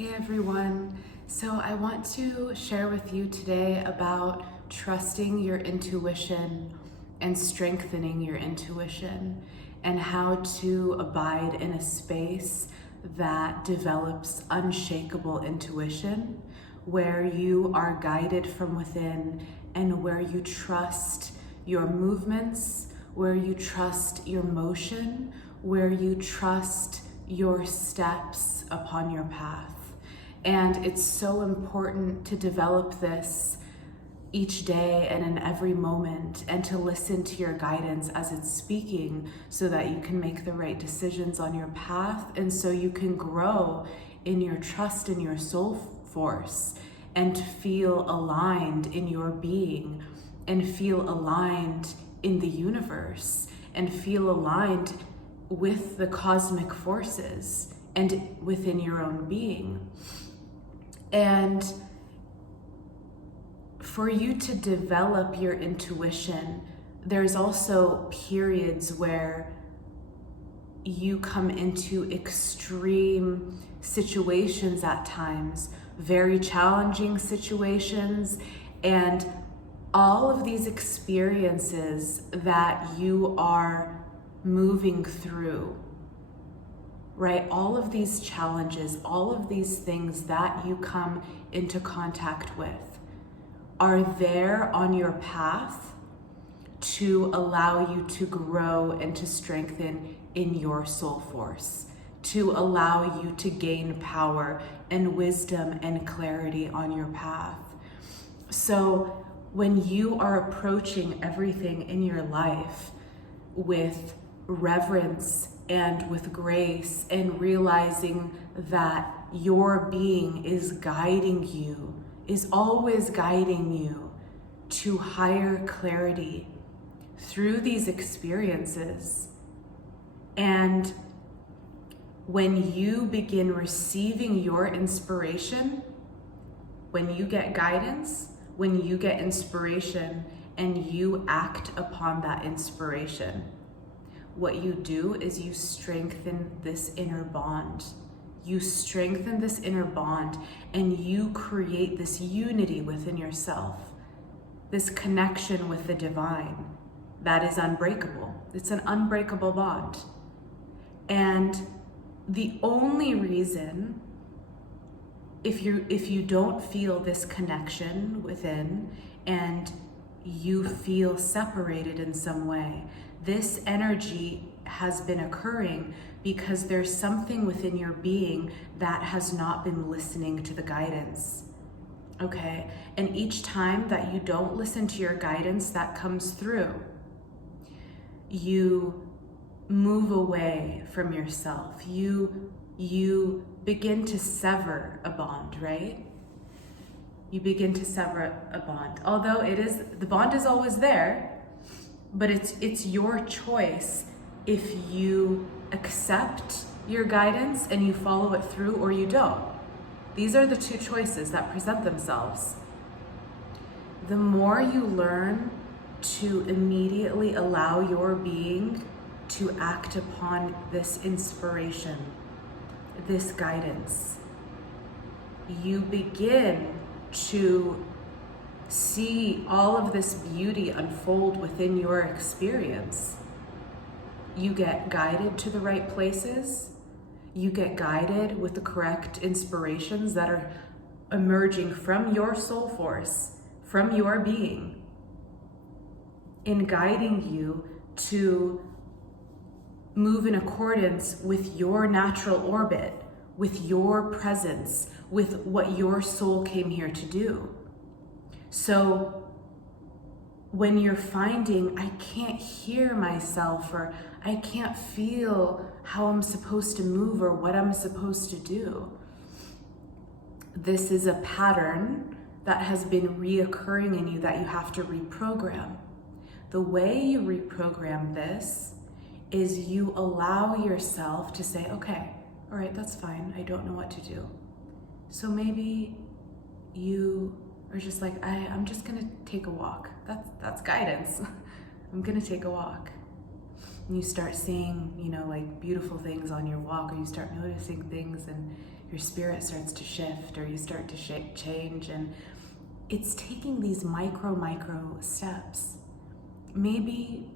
Hey everyone. So I want to share with you today about trusting your intuition and strengthening your intuition, and how to abide in a space that develops unshakable intuition, where you are guided from within and where you trust your movements, where you trust your motion, where you trust your steps upon your path. And it's so important to develop this each day and in every moment, and to listen to your guidance as it's speaking, so that you can make the right decisions on your path, and so you can grow in your trust in your soul force, and feel aligned in your being, and feel aligned in the universe, and feel aligned with the cosmic forces and within your own being. And for you to develop your intuition, there's also periods where you come into extreme situations at times, very challenging situations, and all of these experiences that you are moving through, right? All of these challenges, all of these things that you come into contact with are there on your path to allow you to grow and to strengthen in your soul force, to allow you to gain power and wisdom and clarity on your path. So when you are approaching everything in your life with reverence and with grace, and realizing that your being is guiding you, is always guiding you to higher clarity through these experiences. And when you begin receiving your inspiration, when you get guidance, when you get inspiration and you act upon that inspiration, what you do is you strengthen this inner bond. You strengthen this inner bond, and you create this unity within yourself, this connection with the divine that is unbreakable. It's an unbreakable bond. And the only reason, if you don't feel this connection within and you feel separated in some way, this energy has been occurring because there's something within your being that has not been listening to the guidance, okay? And each time that you don't listen to your guidance that comes through, you move away from yourself. You begin to sever a bond, right? You begin to sever a bond. Although the bond is always there, but it's your choice if you accept your guidance and you follow it through, or you don't. These are the two choices that present themselves. The more you learn to immediately allow your being to act upon this inspiration, this guidance, you begin to see all of this beauty unfold within your experience. You get guided to the right places. You get guided with the correct inspirations that are emerging from your soul force, from your being, in guiding you to move in accordance with your natural orbit, with your presence, with what your soul came here to do. So when you're finding, I can't hear myself, or I can't feel how I'm supposed to move or what I'm supposed to do, this is a pattern that has been reoccurring in you that you have to reprogram. The way you reprogram this is you allow yourself to say, okay, all right, that's fine. I don't know what to do. So maybe you are just like, I'm just gonna take a walk. That's guidance. I'm gonna take a walk. And you start seeing, like beautiful things on your walk, or you start noticing things, and your spirit starts to shift, or you start to change. And it's taking these micro steps. Maybe,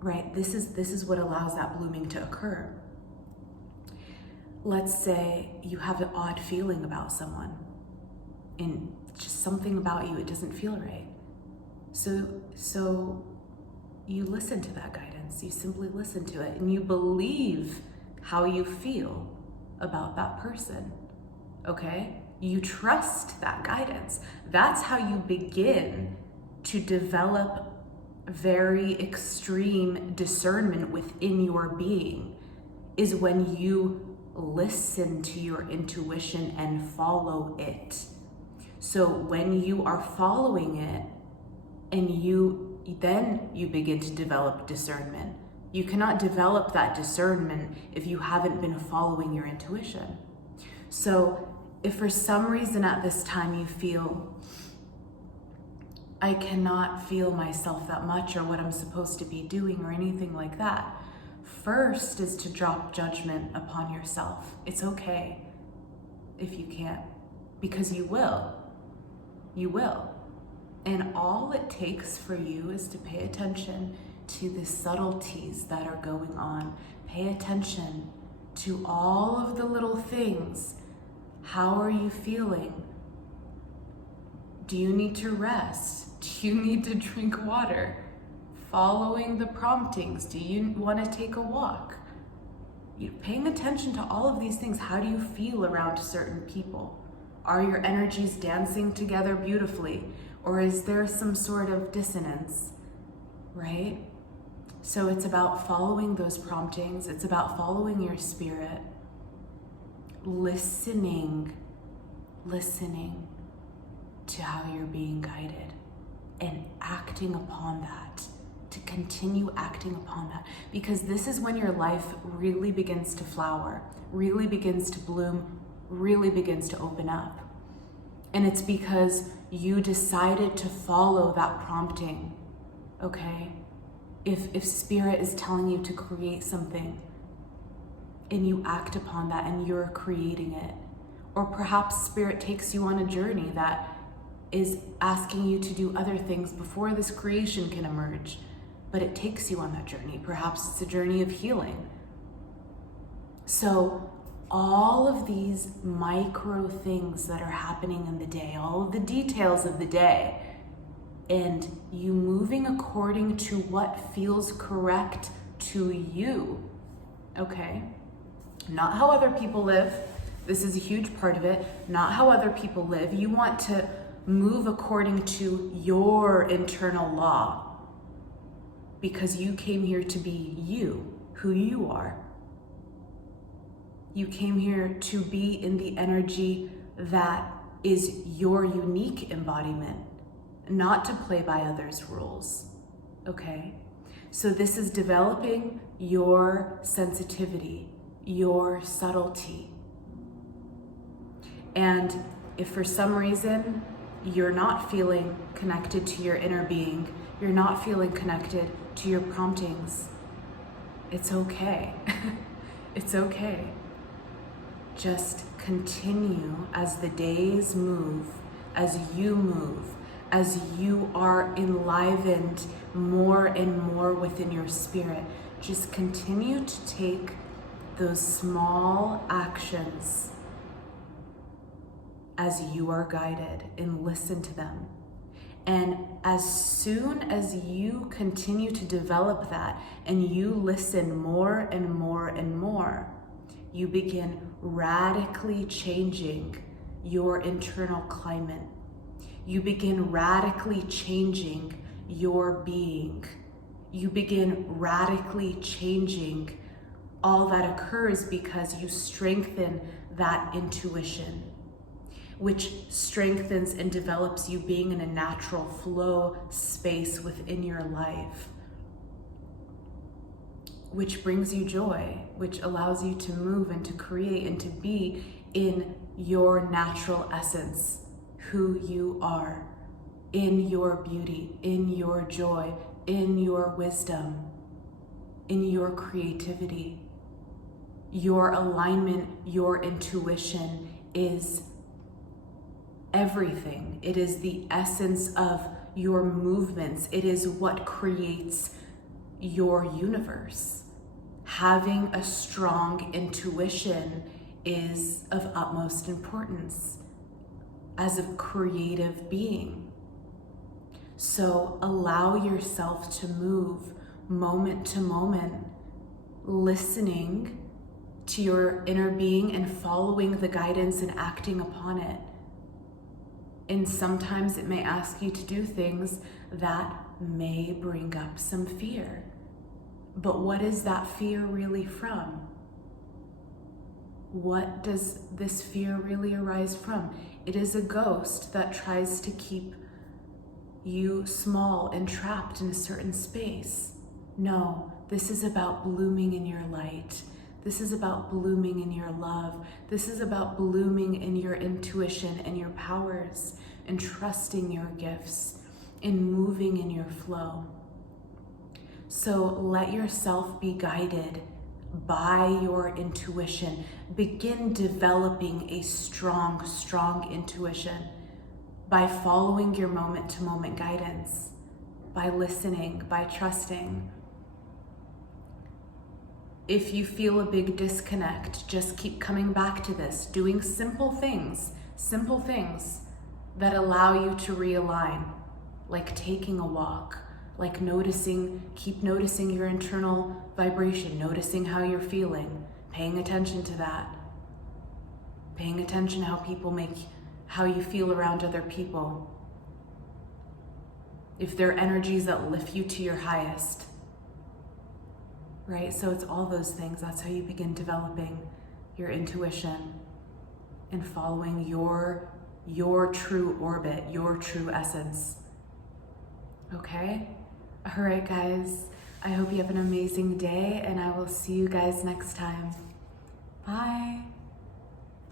right, this is what allows that blooming to occur. Let's say you have an odd feeling about someone, and just something about you, it doesn't feel right. So you listen to that guidance. You simply listen to it, and you believe how you feel about that person, okay? You trust that guidance. That's how you begin to develop very extreme discernment within your being, is when you listen to your intuition and follow it. So when you are following it, and then you begin to develop discernment. You cannot develop that discernment if you haven't been following your intuition. So if for some reason at this time you feel, I cannot feel myself that much, or what I'm supposed to be doing, or anything like that, first is to drop judgment upon yourself. It's okay if you can't, because you will. You will. And all it takes for you is to pay attention to the subtleties that are going on. Pay attention to all of the little things. How are you feeling? Do you need to rest? Do you need to drink water? Following the promptings. Do you want to take a walk? Paying attention to all of these things. How do you feel around certain people? Are your energies dancing together beautifully? Or is there some sort of dissonance, right? So it's about following those promptings. It's about following your spirit, listening to how you're being guided, and acting upon that, to continue acting upon that. Because this is when your life really begins to flower, really begins to bloom, really begins to open up. And it's because you decided to follow that prompting, okay? If spirit is telling you to create something, and you act upon that and you're creating it, or perhaps spirit takes you on a journey that is asking you to do other things before this creation can emerge, but it takes you on that journey. Perhaps it's a journey of healing. So all of these micro things that are happening in the day, all of the details of the day, and you moving according to what feels correct to you, okay? Not how other people live. This is a huge part of it. Not how other people live. You want to move according to your internal law, because you came here to be you, who you are. You came here to be in the energy that is your unique embodiment, not to play by others' rules, okay? So this is developing your sensitivity, your subtlety. And if for some reason you're not feeling connected to your inner being, you're not feeling connected to your promptings, it's okay. It's okay. Just continue as the days move, as you are enlivened more and more within your spirit. Just continue to take those small actions as you are guided, and listen to them. And as soon as you continue to develop that and you listen more and more and more, you begin radically changing your internal climate. You begin radically changing your being. You begin radically changing all that occurs because you strengthen that intuition, which strengthens and develops you being in a natural flow space within your life, which brings you joy, which allows you to move and to create and to be in your natural essence, who you are, in your beauty, in your joy, in your wisdom, in your creativity. your alignment, your intuition is everything. It is the essence of your movements. It is what creates your universe. Having a strong intuition is of utmost importance as a creative being. So allow yourself to move moment to moment, listening to your inner being and following the guidance and acting upon it. And sometimes it may ask you to do things that may bring up some fear. But what is that fear really from? What does this fear really arise from? It is a ghost that tries to keep you small and trapped in a certain space. No, this is about blooming in your light. This is about blooming in your love. This is about blooming in your intuition and your powers, and trusting your gifts, and moving in your flow. So let yourself be guided by your intuition. Begin developing a strong, strong intuition by following your moment-to-moment guidance, by listening, by trusting. If you feel a big disconnect, just keep coming back to this, doing simple things that allow you to realign, like taking a walk, like keep noticing your internal vibration, noticing how you're feeling, paying attention to that, paying attention how you feel around other people. If there are energies that lift you to your highest, right? So it's all those things. That's how you begin developing your intuition and following your true orbit, your true essence. Okay? All right, guys. I hope you have an amazing day, and I will see you guys next time. Bye.